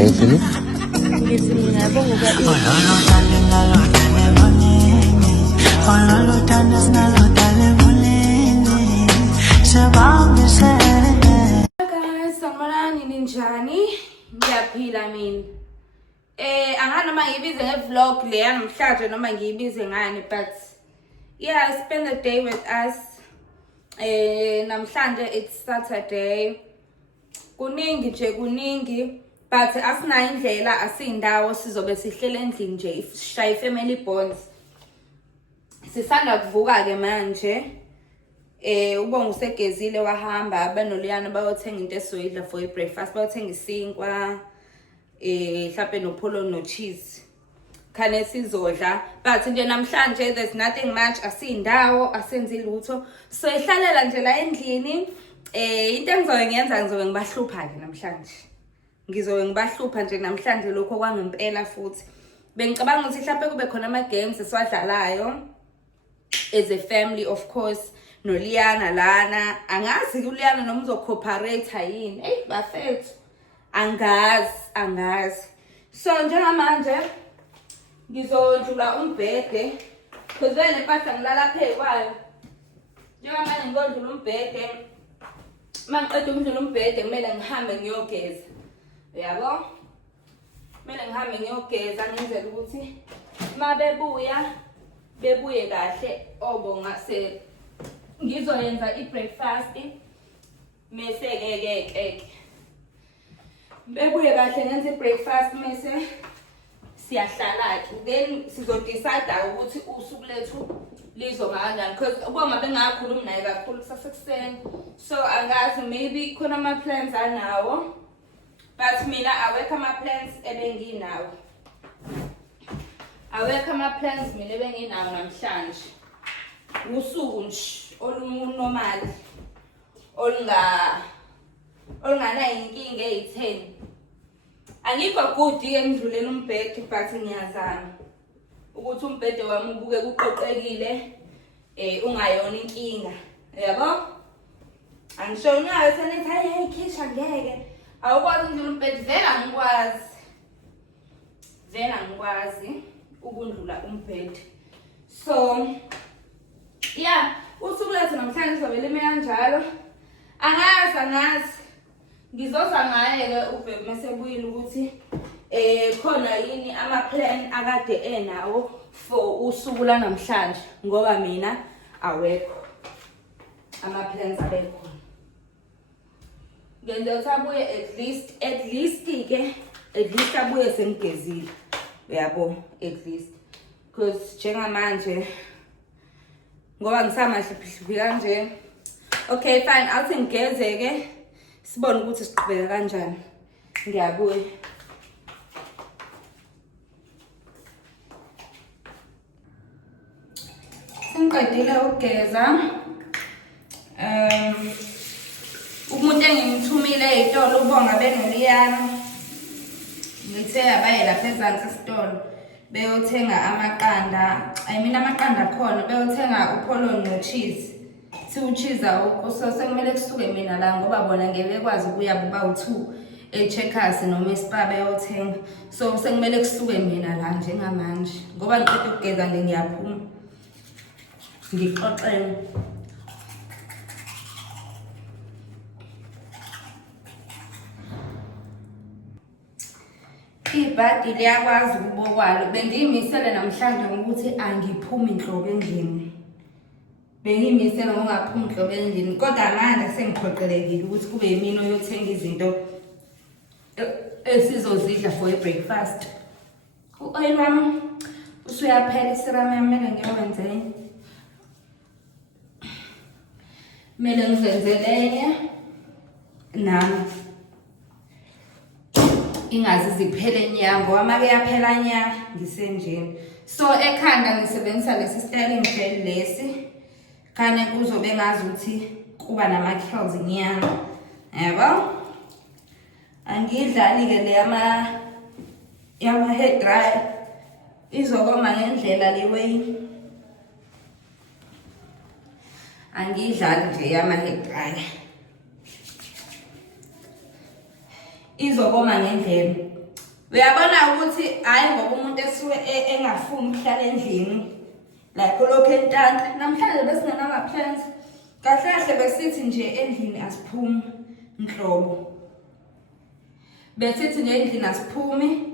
Ngithi ngiyabonga guys, sanibonani ninjani? Ngiyaphila mina. Angani noma ngiyibize ngevlog le yanamhlanje noma ngiyibize ngani, but yeah, spend the day with us. Namhlanje it's Saturday. Kuningi nje kuningi, but asinayo indlela, asindawo sizobe sihlele endlini nje sishaye family bonds. Sisanda kuvuka ke manje. Ubonga usegezile wahamba abanoliyana bayothenga into esoyidla for breakfast, bayothenga isinkwa mhlawumbe nopholo no cheese. Khane sizodla, but nje namhlanje there's nothing much, asindawo, asenzi lutho. So ihlalela nje la endlini. Into engizobe ngiyenza ngizobe ngibahlupha ke namhlanje. Ngizobe ngibahlupha nje namhlanje lokho kwangempela futhi. Bengicabanga ukuthi mhlawumbe kube khona ama games esiwadlalayo as a family, of course. NoLiana lana angazi uLiana noma uzocooperate yini. Hey bafethu, angazi. So njengamanje ngizodlula umbhede because vele impahla ngilala phezu kwayo. Njengamanje ngizodlula umbhede. Mangiqeda ukudlula umbhede kumele ngihambe ngiyogeza. Yabo? Kumele ngihambe ngiyogeza ngenzela ukuthi bebuye kahle obonga se ngizoyenza i-breakfast mese ke bebuye kahle ngenze i-breakfast mese siyahlala ke, then sizodecide ukuthi usuku lethu lizoba kanjani, because uboma bengakhulumi naye kakhulu kusasekuseni. So angazi, maybe khona ama plans anawo, but mina awekho ama plans ebenginawo. Awekho ama plans mina ebenginawo namhlanje. Usuku nje olunormal olungana inkinga eyi-10. Angikho good ke ngidlulela umbhede, but ngiyazama ukuthi umbhede wami ubuke kuqoqekile, ungayona inkinga. Yabo? Angisho ngayo senithi hayi ikhisha ngeke. Awukwazi ukudlula umbhede, vela ngikwazi ukudlula umbhede. So yeah, usuku lethu namhlanje lizobe lime kanjalo. Angazi. Ngizoza ngaye ke uBheki mesebuyile ukuthi khona yini ama plan akade enawo for usuku la namhlanje, ngoba mina awekho ama plans abekho. Ngenze ukuthi abuye at least abuye sengigezile. Uyabo, at least because njengamanje ngoba ngisamahle kanje. Okay fine, athi ngigeze ke sibone ukuthi siqhubeka kanjani. Ngiyabuya. Sengiqedile ukugeza. Umuntu engimthumile ezitolo ubonga benoliyana. Ngithe abaye lapha ezansi esitolo beyothenga amaqanda. Amaqanda khona beyothenga upholo no cheese. Cheese awukho, so sekumele kusuke mina la ngoba bona ngeke bekwazi ukuya bawu2 eCheckers noma eSpar beyothenga. So sekumele kusuke mina la njengamanje ngoba ngiqeda ukugeza nje ngiyaphuma ngixoxele. Ibhadi liyakwazi ukubokwalo. Bengiyimisele namhlanje ukuthi angiphumi inhloko endlini. Bengimisela ngokungaphumi inhloko endlini, kodwa manje sengiphoqelekile ukuthi kube yimina oyothenga izinto esizozidla for breakfast. Oil wami usuyaphela, isiram yami kumele ngiyowenze. Kumele ngizenzeleye nami ingazi ziphele nya ngoba make yaphela nya ngisenjeni. So ekhanda ngisebenzisa lesi styling gel lesi. Khane kuzobe ngazi ukuthi kuba nama curls nyana. Yabo? Angidlali ke le yama hair dryer. Izokoma ngendlela lewe. Angidlali nje yama hair dryer. izokoma ngendlela. Uyabona ukuthi hayi ngoba umuntu esuke engafuni ukuhlala endlini. Like lokho entanta. Namhlanje besingenama plans. Kahle kahle besithi nje endlini asiphumi nhlobo. Besithi nje endlini asiphumi.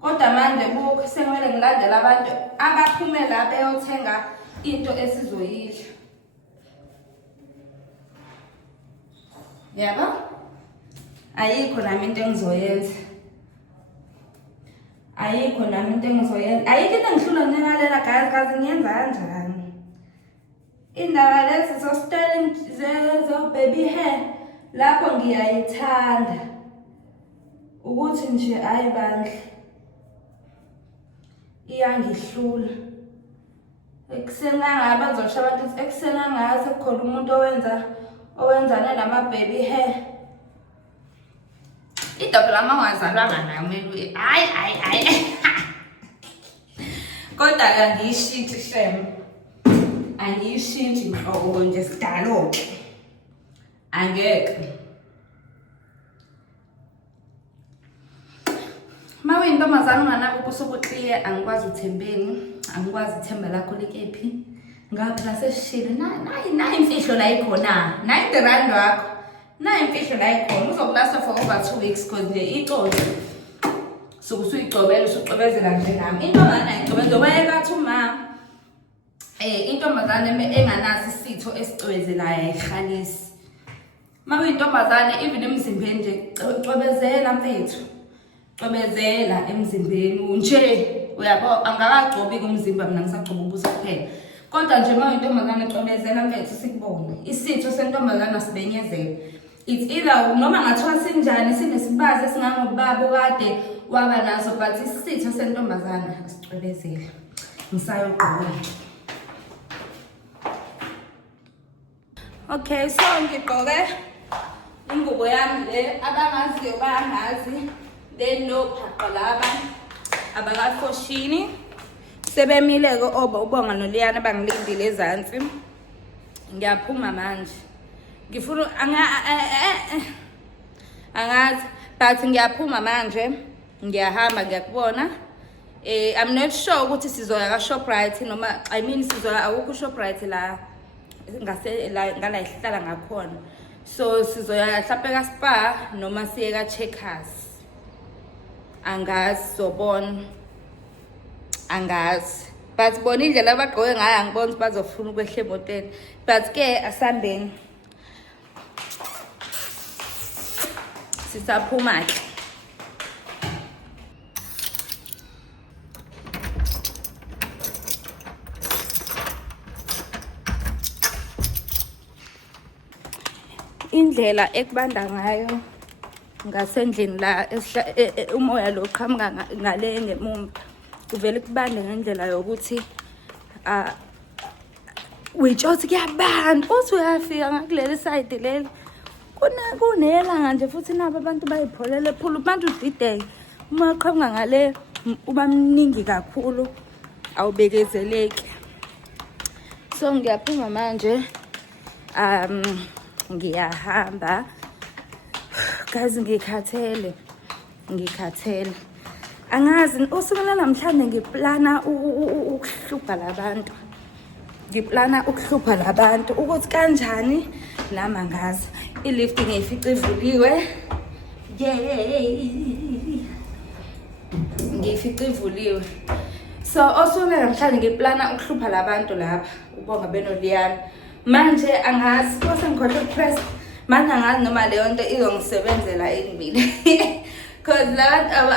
Kodwa manje buku sekumele ngilandele abantu abaphume la beyothenga into esizoyidla. Yabo? Ayikho nami into engizoyenza. Ayikho nami into engizoyenza. Ayikho into engihlula ngingalela gazi ngiyenza kanjani. Indaba lezi so-styling zo baby hair lapho ngiyayithanda. Ukuthi nje hayi bandla. Iyangihlula. Ekuseni ngabe bazosho abantu ukuthi ekuseni ngaze kukhona umuntu owenzana nama baby hair. Idobhe lama wazalwanga nami hayi. Kodwa angiyishintshi shem. Angiyishintshi ngoba nje sidalo. Angeke. Mawe intombazana unganabo kusokuclear angikwazi uthembeni, angikwazi ithemba lakho likephi. Ngapha naseshishini nayi imfihlo la ikhona. Nayi the rand wakho. Nayi imfihlo la ikhona. Uzokulasta for over 2 weeks because nje ixoxe. So usuyigcobela usuxobezela nje nami. Into ngana igcobela wayeka thi uma intombazana enganazi isitho esicwezelayo ayikhalisi. Mawe intombazana even emzimbeni nje xobezela mfethu. Xobezela emzimbeni nje uyabo angakagcobi kumzimba mina ngisagcoba ubuso kuphela. Kodwa nje mawe intombazana xobezela mfethu sikubone. Isitho sentombazana sibenyezela. It's either noma ngathiwa sinjani sinesibazi esingangobaba okade waba naso but isitho sentombazana asicwebezela. Ngisayogqoka. Okay, so ngigqoke ingubo yami le abangaziyo bayangazi. Then no phaqo laba abakafoshini sebemileke ubonga noLiyana bangilindile ezantsi. Ngiyaphuma manje. Ngifuna angazi but ngiyaphuma manje. Ngiyahamba ngiyakubona. I'm not sure ukuthi sizoya ka Shoprite noma I mean sizoya akukho Shoprite la ngase la ngala ihlala ngakhona. So sizoya mhlawumbe ka Spar noma siye ka Checkers. Angazi sobona. Angazi. But bona indlela abagqoke ngayo angiboni bazofuna ukwehla emotweni. But ke asambeni. Sisaphuma ke. Indlela ekubanda ngayo ngasendlini la umoya lo qhamuka ngale ngemumva uvele kubande ngendlela yokuthi uyijothi kuyabanda uthi uyafika ngakuleli side leli kunelanga nje futhi nabo abantu bayipholele phula abantu udideke uma qhamuka ngale uba mningi kakhulu awubekezeleki. So ngiyaphuma manje ngiyahamba kazi ngikhathele angazi usukela namhlanje ngiplana ukuhlupha labantu ukuthi kanjani lama ngazi ilift ngiyifica ivuliwe ngiyifica ivuliwe. So osukela namhlanje ngiplana ukuhlupha labantu lapha ubonga benoLiyana. Manje angazi bose ngikhohle press manje angazi noma leyo nto izongisebenzela endibili. Because la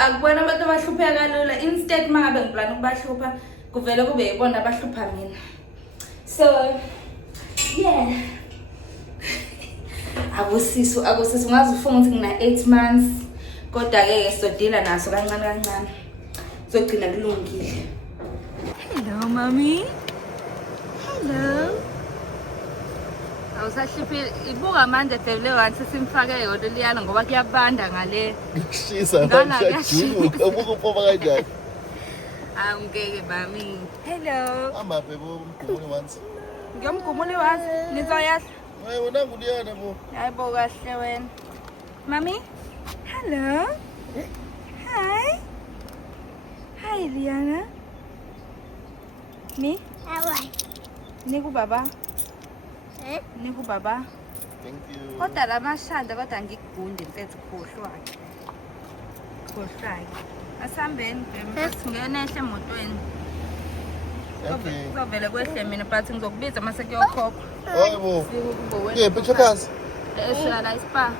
akubona abantu abahlupheka kalula instead mangabe ngiplan ukubahlupha kuvele kube yibona abahlupha mina. So yeah. Akusiso ngazi ufuna ukuthi ngina 8 months kodwa ke sodila naso kancane zogcina kulungile. Hello mommy. Hello. Awusahluphi ibuka manje devle once simfake yodwa Liyana ngoba kuyabanda ngale. Ngishisa manje ubuka uphoba kanjani? Angeke mami. Hello. Ama bebo umkhumuli once. Ngiyomkhumuli wazi nizoyahla. Hayi wena nguliyana bo. Hayibo kahle wena. Mami? Hello. Hi. Hey Liana. Ni? Ni kubaba? Ni kubaba? Thank you. Kodwa lamashada kodwa ngikugunde mfethu khohlwake. Khohlwake. Asambeni ngiyona ehle emotweni. Okay. Kuzovela kwehle mina but ngizokubiza mase kuyokhokha. Hayibo. Yeah, picture cars. Eshala ispa.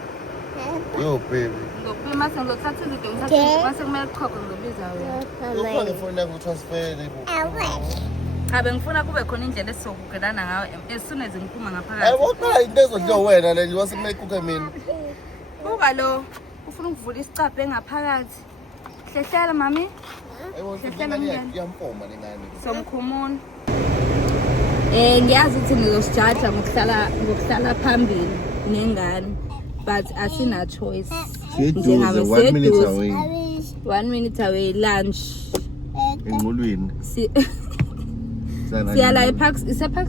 Yo, baby. Ngokuphi mase ngizothatha izinto ngithathe mase kumele kukhokhe ngizobiza wena. Ukhona ifoni yakho transfer leyo. Cha bengifuna kube khona indlela esizokugelana ngayo as soon as ngiphuma ngaphakathi. Hayibo cha into ezodliwa wena le wase kumekuke mina. Buka lo ufuna ukuvula isicaphe engaphakathi. Hlehlela mami. Hayibo Hlehlela mngani. iyamfoma lengane. Somkhumuni. Ngiyazi ukuthi ngizosijudge ngokuhlala phambili nengane but asina choice. Njengabe 1 minute away. 1 minute away lunch. Engqolweni. Siya la Park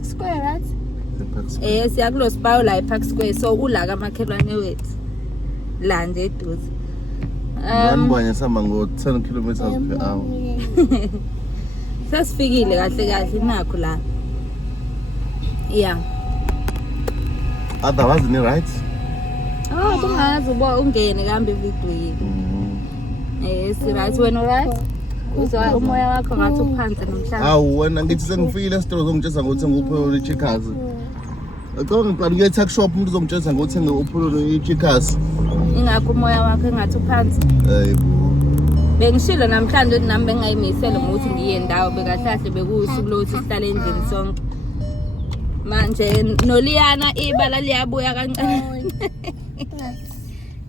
Square right? Siya kulo spayo la Park Square so ula kamakhelwane wethu. La nje eduze. Manibonye sihamba ngo-10 km/h. Sasifikile kahle nakho la. Yeah. Otherwise ni right? Oh, kungazi ubo ungene kambe evidweni. Right wena right? Uzwa umoya wakho ngathi uphansi namhlanje. Awu wena ngithi sengifikile esitolo zongitshela ngothenga upholo iCheckers. Acaba ngiqala ukuya e-tuck shop umuntu uzongitshela ngothenga upholo iCheckers. Ingakho umoya wakho engathi uphansi. Hayibo. Bengishilo namhlanje ukuthi nami bengayimisela ngokuthi ngiye ndawo bekahlahle bekusuku lokuthi sihlale endlini sonke. Manje noLiana ibala liyabuya kancane.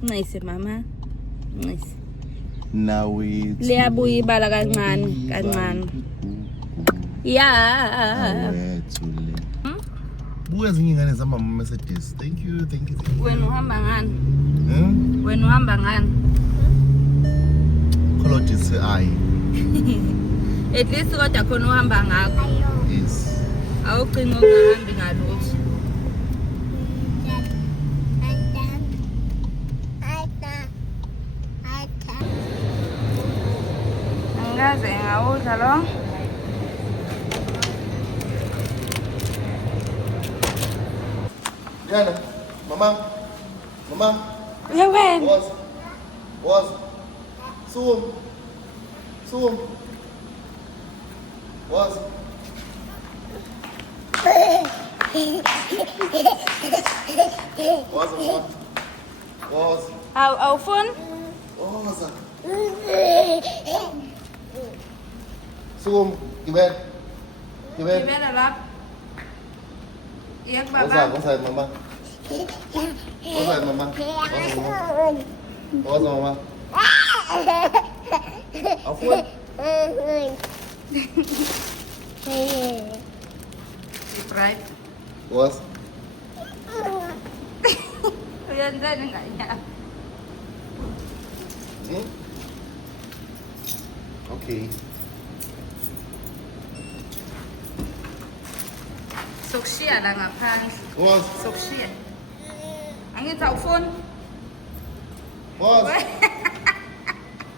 Ncise mama. Ncise. Now it's Liyabuya ibala kancane. Yeah. Buya ezinye ingane zama Mercedes. Thank you. Wena uhamba ngani? Wena uhamba ngani? Colleges I. At least kodwa khona uhamba ngakho. Yes. Awucinga ungahambi ngalutho. Angaze ngawudla lo. Yana, mama. Ya wena. Was. Zoom. Was. Was. Awufuni? Was. Zoom. Gimana? Gimana lapha? Iya baba. Was mama. Was mama. Afwan. Right. Was. Uyenzani ngaya? Okay. Sokushiya la ngaphandle. Was. Sokushiya. Angithi awufuni? Was.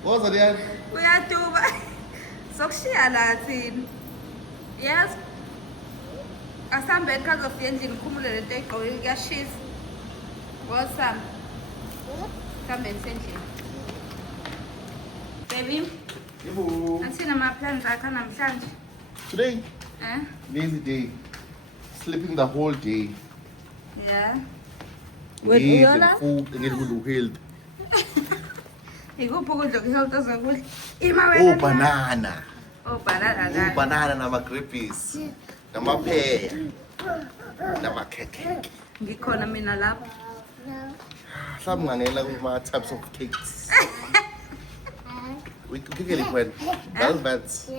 Was Adrian. Uyaduba. Sokushiya la thina. Yes. Asambe ekhaya zofika endlini ukhumule lento egqoke kuyashisa. Wasam. Sambe endlini. Baby, Yebo. ansina ama plans akho namhlanje. Today, Eh? lazy day. Sleeping the whole day. Yeah. Eat Uyola? and food and get good health. Ikuphi ukudla ku-health ozokudla? Ima Oh, wena. banana. Oh, banana Oh, la. banana nama-grapes. Namapheya. Nama-cake. Ngikhona mina lapho. Mhlawumbe ungangena kuma-types of cakes. Ukikele kwena. Velvets.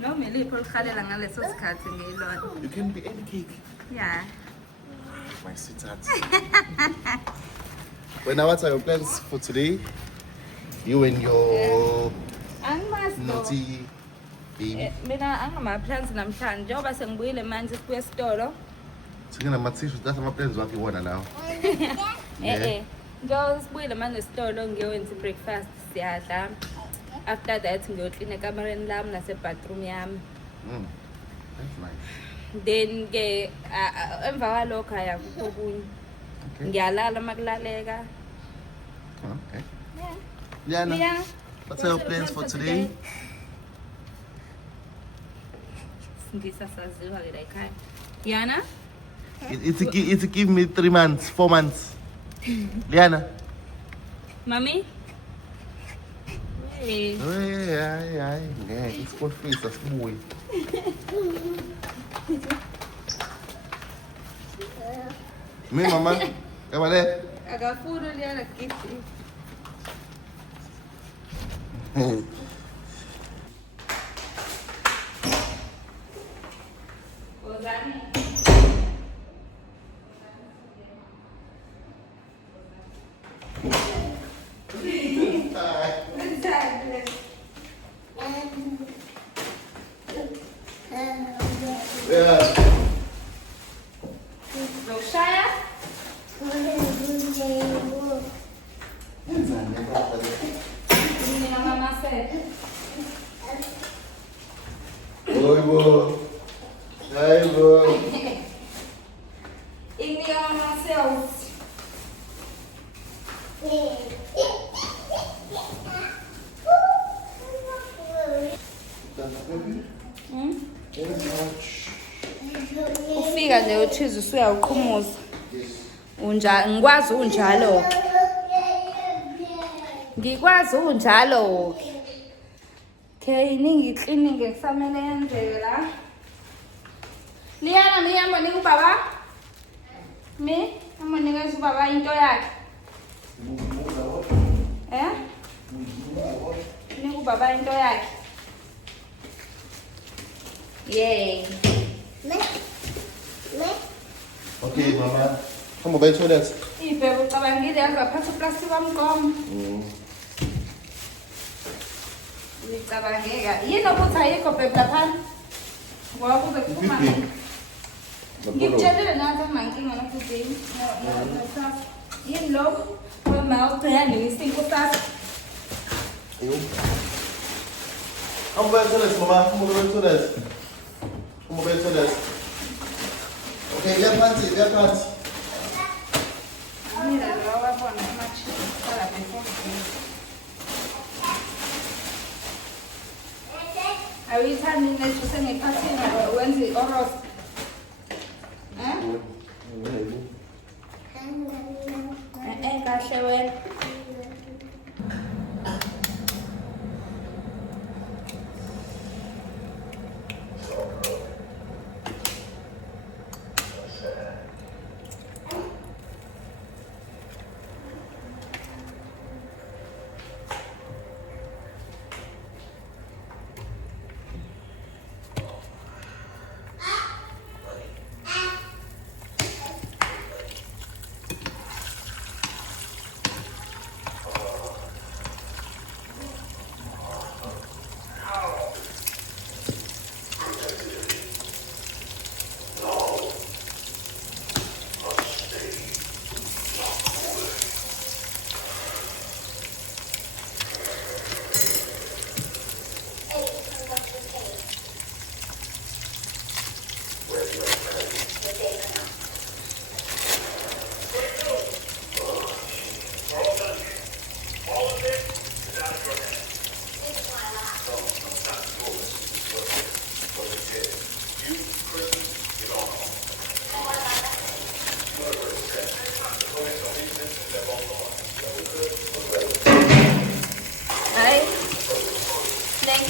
Noma iliphi olikhalela ngaleso sikhathi ngiyilona. You can be any cake. Yeah. My sweetheart. Wena, what are your plans for today? You and your Angimazi lo. naughty baby. Mina angama-plans namhlanje njengoba sengibuyile manje sibuye esitolo. Singena ama-t-shirts, that's ama-plans wakhe wona now. Njengoba sibuyile manje esitolo ngiyowenza i-breakfast siyadla. After that, ngiyoclean ekamareni lami nasebathroom yami. That's nice. Then ke emva kwalokho ayakukho kunye. Okay. Ngiyalala makulaleka. Okay. Yeah. Liana, Yeah. what's our plans for today? Sindisa saziwa ke la ekhaya. Yana? It's give me 3 months, 4 months. Liana. Mami? Hey. Hayi, ngeke isikhohlisa sibuye. Me mama, kabale. Akafuna Liana gift. Ozani. Yeah. Zoshaya? Menina mama said. Oi, bo. Ai, bo. Ini mama said. Ufika nje uthize usuyawuqhumuza. Ngikwazi unjalo. Ngikwazi unjalo. Okay, iningi cleaning ngisamele yenzeke la. Liana miyamba nika ubaba? Mi? Amba nikeza ubaba into yakhe. Nika ubaba into yakhe. Yay. Okay, mama. Come on, by toilet. Ibhebe ucabangile yazaphatha uplastic wamgomo. Ngicabangeka. Yini ukuthi ayikho bhebe laphana? Ngoba kuze kuphuma. Ngikutshelile nathi amankinga nakuzini. Yini lokho? Wema uqhayane ngesinko sasa. Come by toilet, mama. Come by toilet. Come by toilet. Okay, get panty, get panty. Mira, lo voy a poner más chido para que awuyithandi nethu sengiphathina wenze oros. Kahle wena.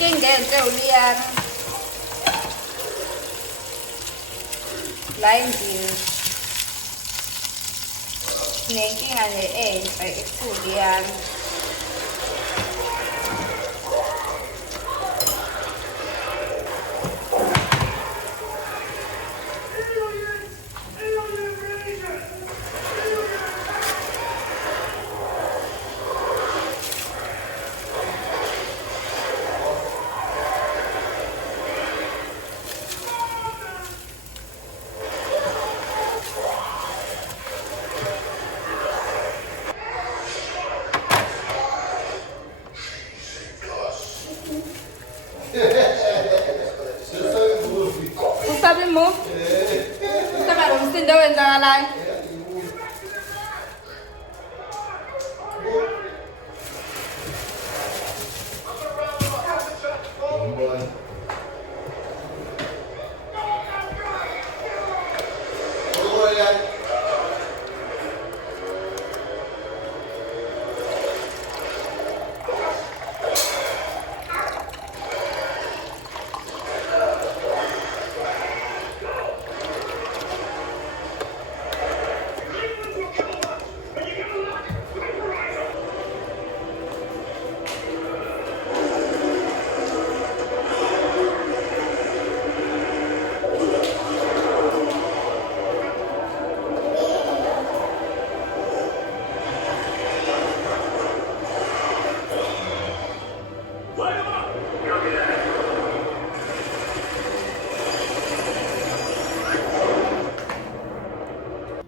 Ngeke uliyana la endlini nenkinga nje enhle ekhulu yami. move. Sama lo msindo wenzakalayo.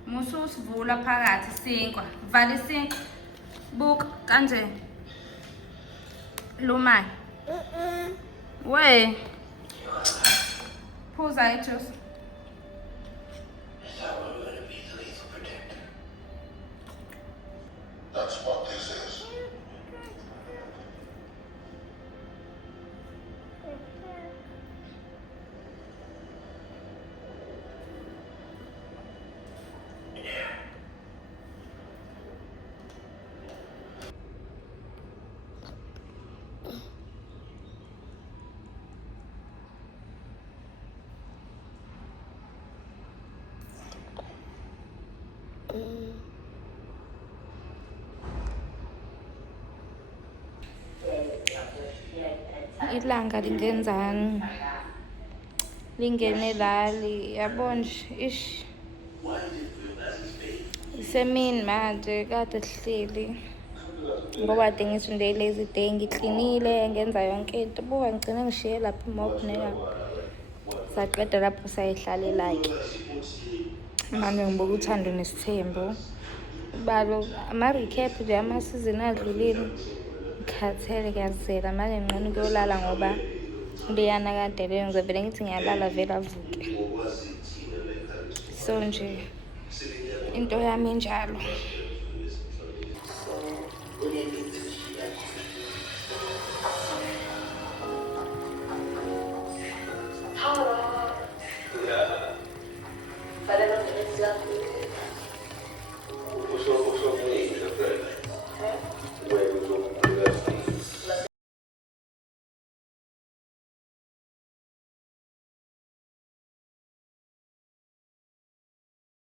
Mususivula phakathi sinkwa. Vala isinkwa. Buka kanje. Lumai. We. Phuza ijuice. That's what this is. Ilanga lingenzani? Lingene lali. Yabo nje. Ish. Semini manje kade sihleli. Ngoba ade ngithi nje lazy day ngiklinile ngenza yonke into. Buka ngigcine ngishiye lapha imob neyaphi. Saqeda lapho sayihlalela-ke. Manje ngibuka uthando nesithembu. Balo ama-recap nje amasizini adlulile. Ngikhathele ngiyazela manje ngcono ukuyolala ngoba leyana kade leyo ngizovele ngithi ngiyalala vele avuke. So nje into yami injalo.